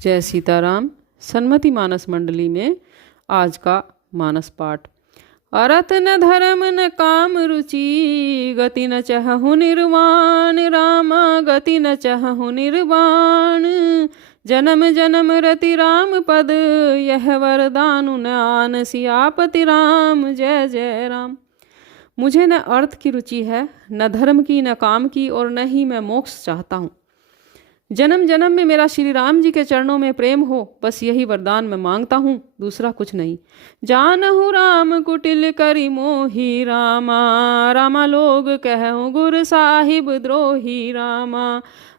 जय सीताराम। सन्मति मानस मंडली में आज का मानस पाठ। अरथ न धर्म न काम रुचि, गति न चहु निर्वाण। रामा गति न चहु निर्वाण, जन्म जन्म रति राम पद। यह वरदानु न आन सियापति राम। जय जय राम। मुझे न अर्थ की रुचि है, न धर्म की, न काम की, और न ही मैं मोक्ष चाहता हूँ। जन्म जन्म में मेरा श्री राम जी के चरणों में प्रेम हो, बस यही वरदान मैं मांगता हूँ, दूसरा कुछ नहीं। जानहु राम कुटिल करि मोहि। रामा रामा लोग कहूँ गुर साहिब द्रोही। रामा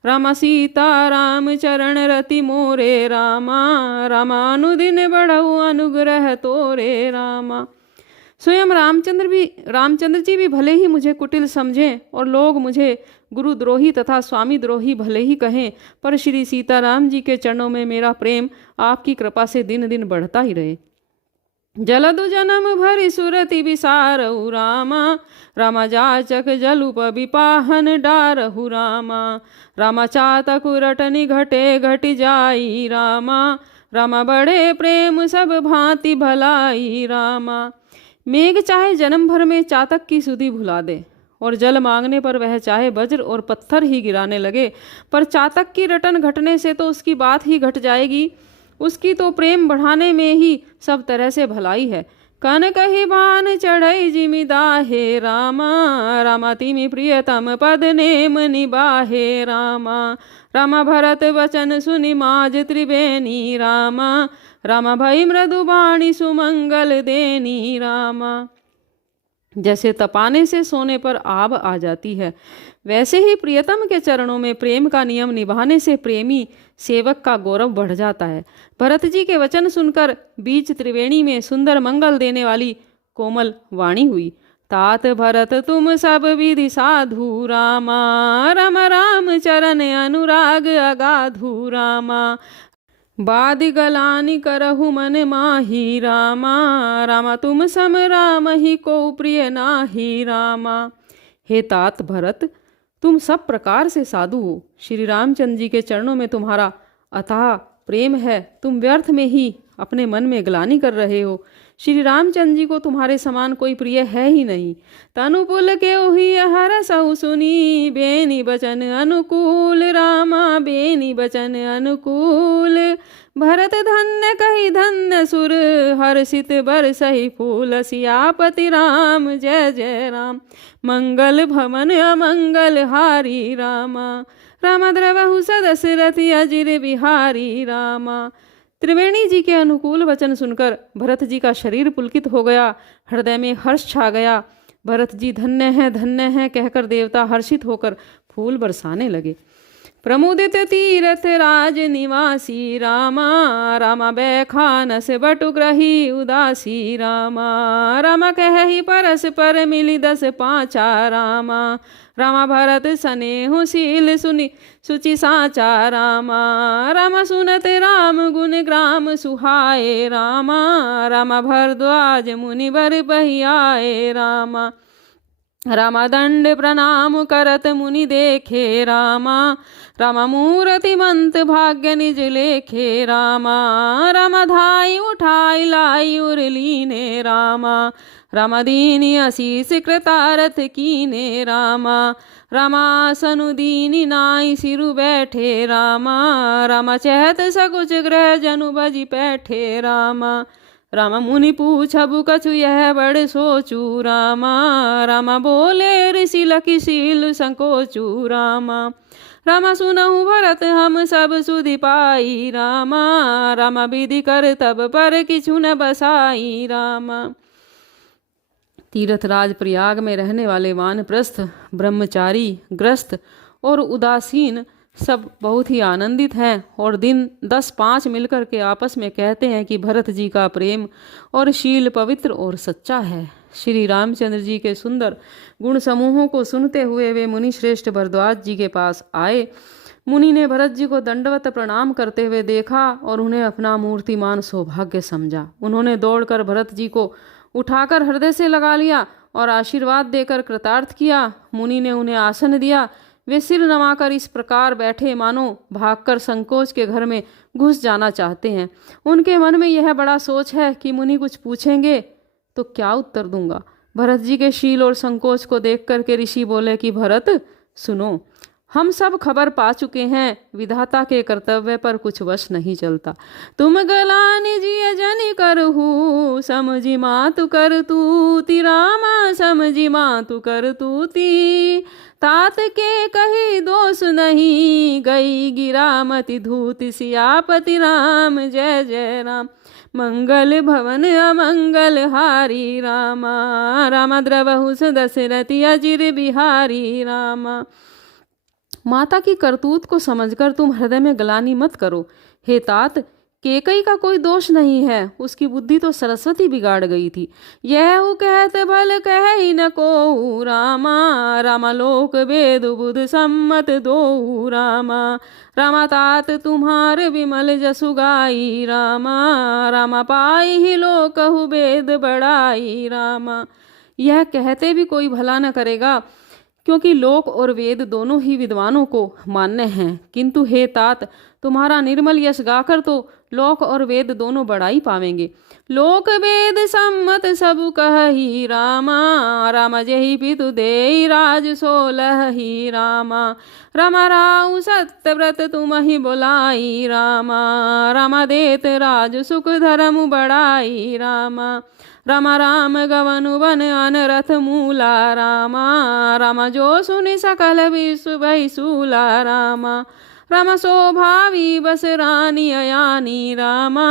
रामा सीता राम चरण रति मोरे। रामा रामा अनुदिन बढ़ऊ अनुग्रह तोरे। रामा स्वयं रामचंद्र जी भी भले ही मुझे कुटिल समझें और लोग मुझे गुरुद्रोही तथा स्वामी द्रोही भले ही कहें, पर श्री सीताराम जी के चरणों में मेरा प्रेम आपकी कृपा से दिन दिन बढ़ता ही रहे। जलदु जन्म भरि सुरति विसारहु। रामा रामा जाचक जलुप विपाहन डारहु। रामा रामा चातक रटनि घटे घटि जाई। रामा रामा बड़े प्रेम सब भांति भलाई। रामा मेघ चाहे जन्म भर में चातक की सुधि भुला दे, और जल मांगने पर वह चाहे वज्र और पत्थर ही गिराने लगे, पर चातक की रटन घटने से तो उसकी बात ही घट जाएगी। उसकी तो प्रेम बढ़ाने में ही सब तरह से भलाई है। कन कही बान चढ़ई जिमि दाहे। रामा रामा तिमि प्रियतम पद नेम निबाहे। रामा रामा भरत वचन सुनि माज त्रिवेणी। रामा रामा भई मृदु बाणी सुमंगल देनी। रामा जैसे तपाने से सोने पर आब आ जाती है, वैसे ही प्रियतम के चरणों में प्रेम का नियम निभाने से प्रेमी सेवक का गौरव बढ़ जाता है। भरत जी के वचन सुनकर बीच त्रिवेणी में सुंदर मंगल देने वाली कोमल वाणी हुई। तात भरत तुम सब विधि साधु। रामा राम राम चरण अनुराग अगाधु। रामा बादि गलानि करहु मन माही। रामा रामा तुम सम राम ही को प्रिय नाही। रामा हे तात भरत, तुम सब प्रकार से साधु हो। श्री रामचंद्र जी के चरणों में तुम्हारा अथाह प्रेम है, तुम व्यर्थ में ही अपने मन में ग्लानि कर रहे हो। श्री रामचंद्र जी को तुम्हारे समान कोई प्रिय है ही नहीं। तनुपुल के ओहि हर सहु सुनी, बेनी बचन अनुकूल। रामा बेनी बचन अनुकूल, भरत धन्य कही धन्य सुर। हर्षित बरसहि फूल सियापति राम। जय जय राम। मंगल भवन अमंगल हारी। रामा रामा द्रवहु सदशरथि अजिर बिहारी। रामा त्रिवेणी जी के अनुकूल वचन सुनकर भरत जी का शरीर पुलकित हो गया, हृदय में हर्ष छा गया। भरत जी धन्य हैं कहकर देवता हर्षित होकर फूल बरसाने लगे। प्रमुदित तीरथ राज निवासी। रामा रामा बैखानस बटुग्रही उदासी। रामा रामा कहि परस पर मिली 10 पाँचा। रामा रामा भरत स्नेहु शील सुनि सुचि साचा। रामा रामा सुनत राम गुण ग्राम सुहाए। रामा रामा भरद्वाज मुनि बर बहियाए। रामा रामा दंड प्रणाम करत मुनि देखे। रामा रामा मूर्ति मंत भाग्य निज लेखे। रामा रामा धाई उठाई लाई उरलीने। रामा रामा दीनी असीस कृतारथ कीने। रामा रामा सनु दीनी नाई सिरु बैठे। रामा रामा चहत सकुच ग्रह जनु बजी बैठे। रामा रामा मुनि पूछबु कछु यह बड़ सोचू। रामा रामा बोले ऋषि लखि शील संकोचू। रामा रामा सुनहु भरत हम सब सुधि पाई। रामा रामा विधि कर तब पर किछु न बसाई। रामा तीर्थराज प्रयाग में रहने वाले वानप्रस्थ, ब्रह्मचारी, ग्रस्त और उदासीन सब बहुत ही आनंदित हैं, और दिन 10-5 मिलकर के आपस में कहते हैं कि भरत जी का प्रेम और शील पवित्र और सच्चा है। श्री रामचंद्र जी के सुंदर गुण समूहों को सुनते हुए वे मुनि श्रेष्ठ भरद्वाज जी के पास आए। मुनि ने भरत जी को दंडवत प्रणाम करते हुए देखा और उन्हें अपना मूर्तिमान सौभाग्य समझा। उन्होंने दौड़कर भरत जी को उठाकर हृदय से लगा लिया और आशीर्वाद देकर कृतार्थ किया। मुनि ने उन्हें आसन दिया। वे सिर नवाकर इस प्रकार बैठे मानो भागकर संकोच के घर में घुस जाना चाहते हैं। उनके मन में यह बड़ा सोच है कि मुनि कुछ पूछेंगे तो क्या उत्तर दूंगा। भरत जी के शील और संकोच को देख करके ऋषि बोले कि भरत सुनो, हम सब खबर पा चुके हैं, विधाता के कर्तव्य पर कुछ वश नहीं चलता। तुम गलानि जिय जनि करहु, समझी मातु कर तूति रामा, समझी मातु कर तूति। तात के कही दोष नहीं, गई गिरामति धूति, सियापति राम जय जय राम। मंगल भवन अमंगल हारी रामा, रामा द्रवहु दशरथि अजिर बिहारी रामा। माता की करतूत को समझकर तुम हृदय में ग्लानि मत करो। हे तात, केकई का कोई दोष नहीं है, उसकी बुद्धि तो सरस्वती बिगाड़ गई थी। यह कहत भल कह ही न को रामा, रामा लोक वेद बुध सम्मत दो रामा। रामा तात तुम्हारे विमल जसु गाई रामा, रामा पाई ही लोकहु वेद बढ़ाई रामा। यह कहते भी कोई भला न करेगा, क्योंकि लोक और वेद दोनों ही विद्वानों को मान्य हैं। किंतु हे तात, तुम्हारा निर्मल यश गाकर तो लोक और वेद दोनों बड़ाई पावेंगे। लोक वेद सम्मत सब कही रामा, रामा जहि पितु देई राज 16 ही रामा। रामा राउ सत्यव्रत तुम ही बोलाई रामा, रामा देत राज सुख धर्म बढ़ाई रामा। रामा राम गवनु वन अनरथ मूला रामा, रामा जो सुनि सकल विश्व भई सूला रामा। रामा शोभावी बस रानी अयानी रामा,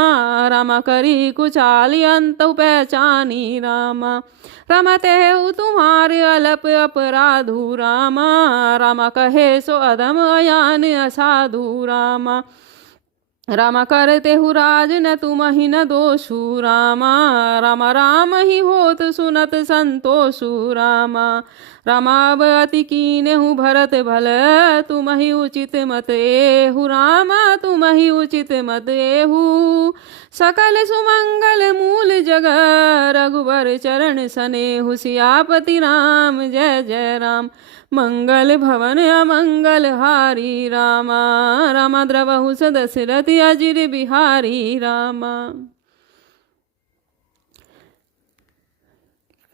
रामा करी कुचाली अंत पहचानी रामा। रामा तेहु तुम्हारे अलप अपराधु रामा, रामा कहे सो अधम अयान असाधु रामा। रामा करते हु राज न तुम ही न दोषु रामा, रामा राम ही होत सुनत संतोषु रामा। रामा अब अति कीने हूँ भरत भल, तुम ही उचित मत एहु रामा, तुम ही उचित मत एहु। सकल सुमंगल मूल जग रघुबर चरण सनेहु, सियापति राम जय जय राम। मंगल भवन अमंगल हारी रामा, रामा द्रवहु दशरथि अजिर बिहारी रामा।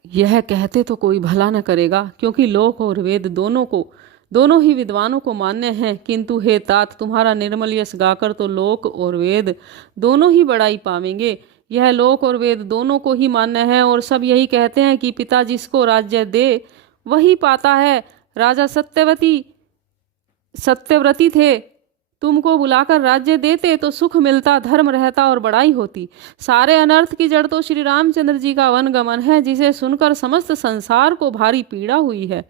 यह कहते तो कोई भला न करेगा, क्योंकि लोक और वेद दोनों ही विद्वानों को मान्य हैं। किंतु हे तात, तुम्हारा निर्मल यश गाकर तो लोक और वेद दोनों ही बड़ाई पावेंगे। यह लोक और वेद दोनों को ही मान्य है और सब यही कहते हैं कि पिता जिसको राज्य दे वही पाता है। राजा सत्यव्रती थे, तुमको बुलाकर राज्य देते तो सुख मिलता, धर्म रहता और बड़ाई होती। सारे अनर्थ की जड़ तो श्री रामचंद्र जी का वनगमन है, जिसे सुनकर समस्त संसार को भारी पीड़ा हुई है।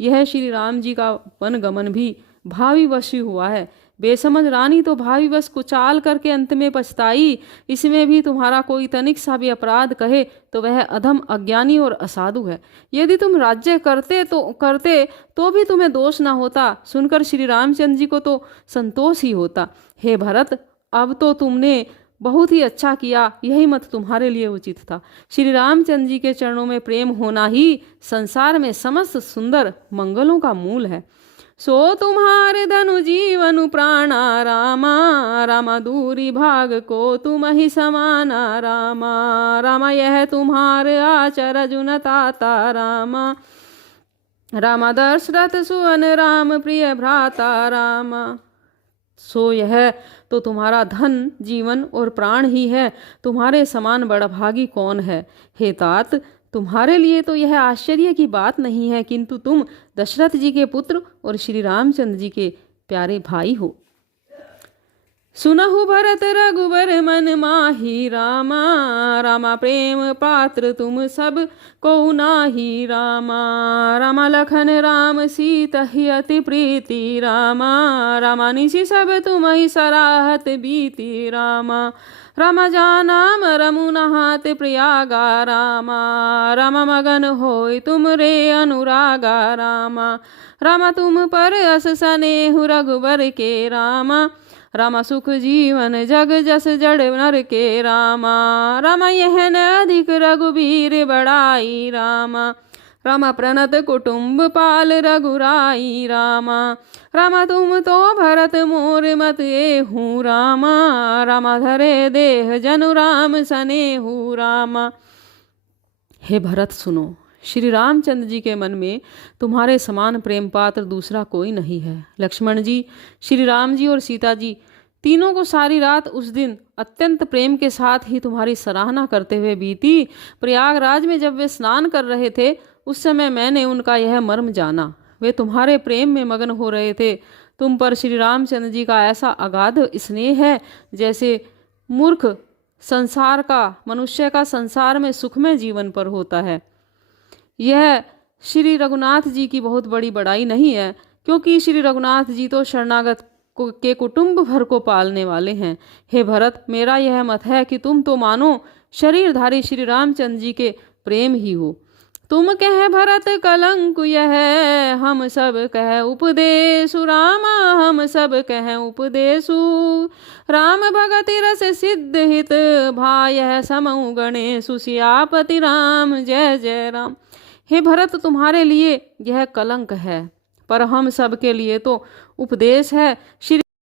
यह श्री राम जी का वनगमन भी भावीवश हुआ है। बेसमझ रानी तो भावीवश कुचाल करके अंत में पछताई। इसमें भी तुम्हारा कोई तनिक सा भी अपराध कहे तो वह अधम, अज्ञानी और असाधु है। यदि तुम राज्य करते तो भी तुम्हें दोष ना होता, सुनकर श्री रामचंद्र जी को तो संतोष ही होता। हे भरत, अब तो तुमने बहुत ही अच्छा किया, यही मत तुम्हारे लिए उचित था। श्री रामचंद्र जी के चरणों में प्रेम होना ही संसार में समस्त सुंदर मंगलों का मूल है। सो तुम्हारे धनु जीवनु प्राणा रामा, रामा दूरी भाग को तुम ही समाना रामा। रामा यह तुम्हारे आचरज न ताता रामा, रामा दशरथ सुवन राम प्रिय भ्राता रामा। सो यह तो तुम्हारा धन, जीवन और प्राण ही है, तुम्हारे समान बड़भागी कौन है। हे तात, तुम्हारे लिए तो यह आश्चर्य की बात नहीं है, किंतु तुम दशरथ जी के पुत्र और श्री रामचंद्र जी के प्यारे भाई हो। सुनहु भरत रघुबर मन माही रामा, रामा प्रेम पात्र तुम सब को नाही रामा। रामा लखन राम सीता ही अति प्रीति रामा, रामा निशि सब तुम ही सराहत बीती रामा। रामा जानाम रमु नहात प्रयागा रामा, रामा मगन होय तुम रे अनुरागा रामा। रामा तुम पर अस सनेहु रघुबर के रामा, रामा सुख जीवन जग जस जड़ नर के रामा। रामा यह न अधिक रघुबीर बड़ाई रामा, रामा प्रणत कुटुम्ब पाल रघुराई रामा। रामा तुम तो भरत मोर मत एहू रामा। रामा धरे देह जनु राम सनेहू रामा। हे भरत सुनो, श्री रामचंद्र जी के मन में तुम्हारे समान प्रेम पात्र दूसरा कोई नहीं है। लक्ष्मण जी, श्री राम जी और सीता जी तीनों को सारी रात उस दिन अत्यंत प्रेम के साथ ही तुम्हारी सराहना करते हुए बीती। प्रयागराज में जब वे स्नान कर रहे थे उस समय मैंने उनका यह मर्म जाना। वे तुम्हारे प्रेम में मगन हो रहे थे। तुम पर श्री रामचंद्र जी का ऐसा अगाध स्नेह है जैसे मूर्ख संसार का मनुष्य का संसार में सुखमय जीवन पर होता है। यह श्री रघुनाथ जी की बहुत बड़ी बड़ाई नहीं है, क्योंकि श्री रघुनाथ जी तो शरणागत के कुटुंब भर को पालने वाले हैं। हे भरत, मेरा यह मत है कि तुम तो मानो शरीरधारी श्री रामचंद्र जी के प्रेम ही हो। तुम कह भरत कलंक यह, हम सब कह उपदेशु रामा। हम सब कह उपदेशु राम भगति रस सिद्ध हित, भाय समऊ गणेशु सियापति राम। जय जय राम। हे भरत, तुम्हारे लिए यह कलंक है, पर हम सब के लिए तो उपदेश है। श्री